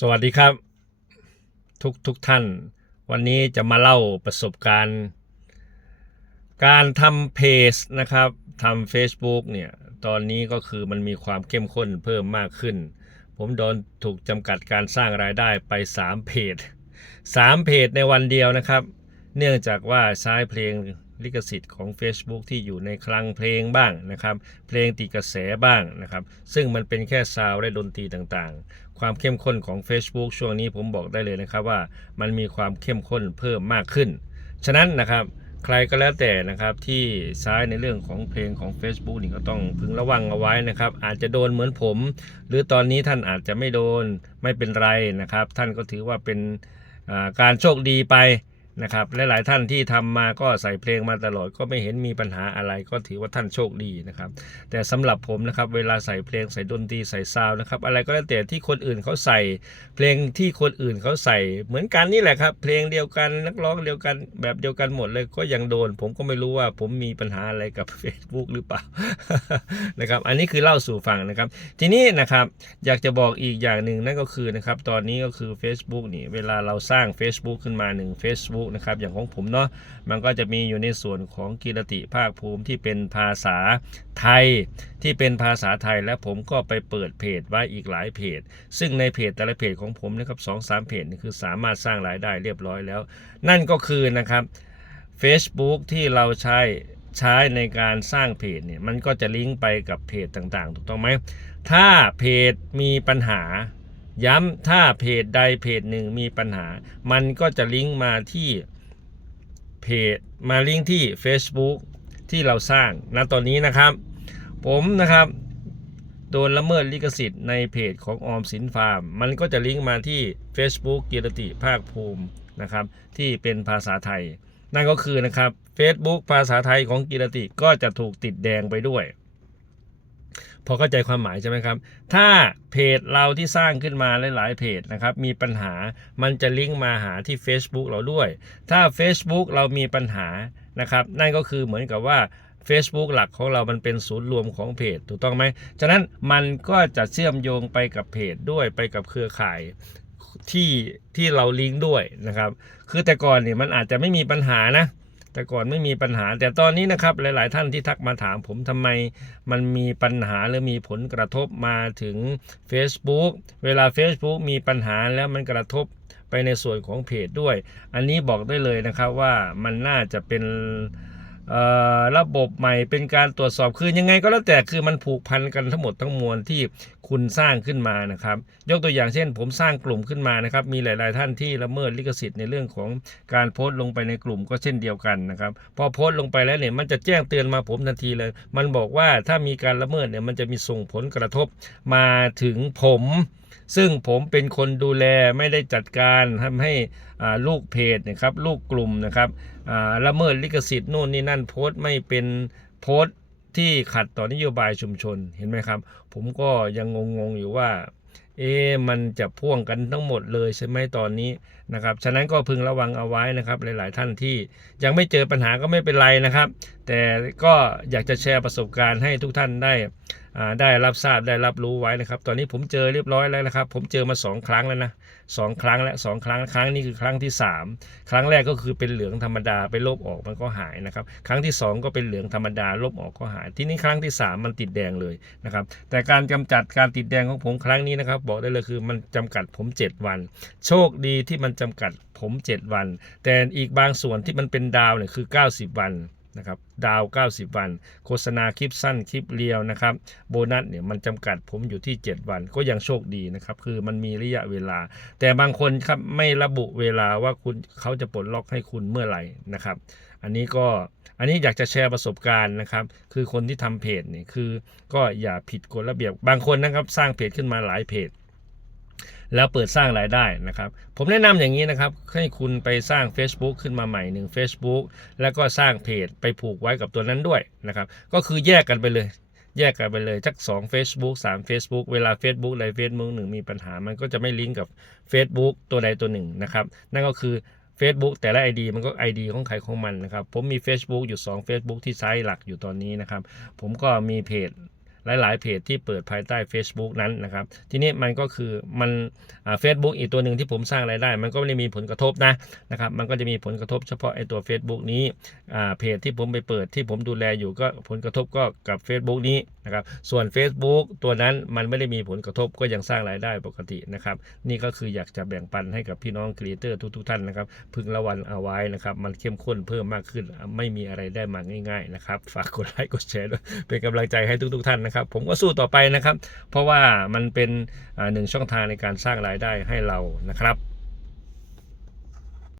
สวัสดีครับ ทุกทุกท่าน วันนี้จะมาเล่าประสบการณ์ การทำเพจนะครับทำ Facebook เนี่ยตอนนี้ก็คือมันมีความเข้มข้นเพิ่มมากขึ้น ผมโดนถูกจำกัดการสร้างรายได้ไป 3 เพจ 3 เพจในวันเดียวนะครับ เนื่องจากว่าใช้เพลง ลิขสิทธิ์ของ Facebook ที่อยู่ในคลังเพลงบ้างนะครับ เพลงติกระแสบ้างนะครับ ซึ่งมันเป็นแค่ซาวด์และดนตรีต่างๆ ความเข้มข้นของ Facebook ช่วงนี้ผมบอกได้เลยนะครับว่ามันมีความเข้มข้นเพิ่มมากขึ้น ฉะนั้นนะครับใครก็แล้วแต่นะครับที่ใช้ในเรื่องของเพลงของ Facebook นี่ก็ต้องพึงระวังเอาไว้นะครับ อาจจะโดนเหมือนผม หรือตอนนี้ท่านอาจจะไม่โดนไม่เป็นไรนะครับ ท่านก็ถือว่าเป็นการโชคดีไป นะครับและหลายท่านที่ทำมาก็ใส่เพลงมาตลอดก็ไม่เห็นมีปัญหาอะไรก็ถือว่าท่านโชคดีนะครับ แต่สำหรับผมนะครับเวลาใส่เพลงใส่ดนตรีใส่ซาวน์นะครับ อะไรก็แล้วแต่ที่คนอื่นเขาใส่ เพลงที่คนอื่นเขาใส่เหมือนกันนี่แหละครับ เพลงเดียวกันนักร้องเดียวกันแบบเดียวกันหมดเลยก็ยังโดน ผมก็ไม่รู้ว่าผมมีปัญหาอะไรกับ Facebook หรือเปล่านะครับ อันนี้คือเล่าสู่ฟังนะครับ ทีนี้นะครับอยากจะบอกอีกอย่างหนึ่งนั่นก็คือนะครับตอนนี้ก็คือ Facebook นี่เวลาเราสร้าง Facebook ขึ้นมาหนึ่ง Facebook นะครับอย่างของผมเนาะมันก็จะมีอยู่ในส่วนของกีรติภาคภูมิที่เป็นภาษาไทยที่เป็นภาษาไทยและผมก็ไปเปิดเพจไว้อีกหลายเพจ ซึ่งในเพจแต่ละเพจของผมนะครับสองสามเพจนี่คือสามารถสร้างรายได้เรียบร้อยแล้ว นั่นก็คือนะครับ Facebook ที่เราใช้ใช้ในการสร้างเพจเนี่ยมันก็จะลิงก์ไปกับเพจต่างๆ ถูกต้องไหมถ้าเพจมีปัญหา ย้ำถ้าเพจใดเพจหนึ่งมีปัญหา มันก็จะลิงก์มาที่เพจมาลิงก์ที่ Facebook ที่เราสร้างณตอนนี้นะครับ ผมนะครับโดนละเมิดลิขสิทธิ์ในเพจของออมสินฟาร์ม มันก็จะลิงก์มาที่ Facebook กิรติภาคภูมินะครับที่เป็นภาษาไทย นั่นก็คือนะครับ Facebook ภาษาไทยของกิรติก็จะถูกติดแดงไปด้วย พอเข้าใจความหมายใช่ไหมครับ ถ้าเพจเราที่สร้างขึ้นมาหลาย ๆ เพจนะครับมีปัญหามันจะลิงก์มาหาที่ Facebook เราด้วย ถ้า Facebook เรามีปัญหานะครับนั่นก็คือเหมือนกับว่า Facebook หลักของเรามันเป็นศูนย์รวมของเพจ ถูกต้องไหม ฉะนั้นมันก็จะเชื่อมโยงไปกับเพจด้วยไปกับเครือข่ายที่ที่เราลิงก์ด้วยนะครับ คือแต่ก่อนเนี่ยมันอาจจะไม่มีปัญหานะ แต่ก่อนไม่มีปัญหา แต่ตอนนี้นะครับหลาย ๆ ท่านที่ทักมาถามผมทำไม มันมีปัญหาหรือมีผลกระทบมาถึง Facebook เวลา Facebook มีปัญหาแล้วมันกระทบไปในส่วนของเพจด้วย อันนี้บอกได้เลยนะครับว่ามันน่าจะเป็น ระบบใหม่เป็นการตรวจสอบคือยังไงก็แล้วแต่คือมันผูกพันกันทั้งหมดทั้งมวลที่คุณสร้างขึ้นมานะครับ ยกตัวอย่างเช่น ผมสร้างกลุ่มขึ้นมานะครับ มีหลาย ๆ ท่านที่ละเมิดลิขสิทธิ์ในเรื่องของการโพสต์ลงไปในกลุ่มก็เช่นเดียวกันนะครับ พอโพสต์ลงไปแล้วเนี่ยมันจะแจ้งเตือนมาผมทันทีเลย มันบอกว่าถ้ามีการละเมิดเนี่ยมันจะมีส่งผลกระทบมาถึงผม ซึ่งผมเป็นคนดูแลไม่ได้จัดการทำให้ลูกเพจนะครับลูกกลุ่มนะครับละเมิดลิขสิทธิ์นู่นนี่นั่นโพสต์ไม่เป็นโพสต์ที่ขัดต่อนโยบายชุมชนเห็นไหมครับ ผมก็ยังงงๆอยู่ว่า เอ๊ะมันจะพ่วงกันทั้งหมดเลยใช่ไหมตอนนี้นะครับ ฉะนั้นก็พึงระวังเอาไว้นะครับ หลาย ๆ ท่านที่ยังไม่เจอปัญหาก็ไม่เป็นไรนะครับ แต่ก็อยากจะแชร์ประสบการณ์ให้ทุกท่านได้อ่าได้รับทราบได้รับรู้ไว้นะครับ ตอนนี้ผมเจอเรียบร้อยแล้วนะครับ ผมเจอมาสองครั้งแล้วนะสองครั้งแล้วสองครั้งครั้งนี้คือครั้งที่สามครั้งแรกก็คือเป็นเหลืองธรรมดาไปลบออกมันก็หายนะครับ ครั้งที่สองก็เป็นเหลืองธรรมดาลบออกก็หาย ที่นี่ครั้งที่สามมันติดแดงเลยนะครับ แต่การกำจัดการติดแดงของผมครั้งนี้นะครับบอกได้เลยคือมันจำกัดผม 7 วัน โชคดีที่มันจำกัดผม 7 วัน แต่อีกบางส่วนที่มันเป็นดาวเนี่ยคือ 90 วันนะครับดาว 90 วัน โฆษณาคลิปสั้นคลิปเรียวนะครับโบนัสเนี่ยมันจำกัดผมอยู่ที่ 7 วันก็ยังโชคดีนะครับคือมันมีระยะเวลา แต่บางคนครับไม่ระบุเวลาว่าคุณเขาจะปลดล็อกให้คุณเมื่อไหร่นะครับอันนี้ก็อันนี้อยากจะแชร์ประสบการณ์นะครับ คือคนที่ทำเพจเนี่ยคือก็อย่าผิดกฎระเบียบ บางคนนะครับสร้างเพจขึ้นมาหลายเพจ แล้วเปิดสร้างรายได้นะครับ ผมแนะนำอย่างนี้นะครับ ให้คุณไปสร้าง Facebook ขึ้นมาใหม่หนึ่ง Facebook แล้วก็สร้างเพจไปผูกไว้กับตัวนั้นด้วยนะครับ ก็คือแยกกันไปเลยแยกกันไปเลยสัก2 Facebook 3 Facebook เวลา Facebook ใด Facebook หนึ่งมีปัญหา มันก็จะไม่ลิงก์กับ Facebook ตัวใดตัวหนึ่งนะครับ นั่นก็คือ Facebook แต่ละ ID มันก็ ID ของใครของมันนะครับ ผมมี Facebook อยู่ 2 Facebook ที่ใช้หลักอยู่ตอนนี้นะครับ ผมก็มีเพจ หลายๆเพจที่เปิดภายใต้ Facebook นั้นนะครับ ทีนี้มันก็คือมันเฟซบุ๊กอีกตัวหนึ่งที่ผมสร้างรายได้ มันก็ไม่ได้มีผลกระทบนะนะครับ มันก็จะมีผลกระทบเฉพาะไอตัว Facebook นี้อ่าเพจที่ผมไปเปิดที่ผมดูแลอยู่ก็ผลกระทบก็กับ Facebook นี้นะครับส่วน Facebook ตัวนั้นมันไม่ได้มีผลกระทบก็ยังสร้างรายได้ปกตินะครับนี่ก็คืออยากจะแบ่งปันให้กับพี่น้องครีเอเตอร์ทุกๆท่านนะครับพึงระวังเอาไว้นะครับมันเข้มข้นเพิ่มมากขึ้น ไม่มีอะไรได้มาง่าย ๆนะครับ ฝากกดไลค์กดแชร์ด้วยเป็นกำลังใจให้ทุกๆท่านนะครับครับ ผมก็สู้ต่อไปนะครับ เพราะว่ามันเป็นหนึ่งช่องทางในการสร้างรายได้ให้เรานะครับ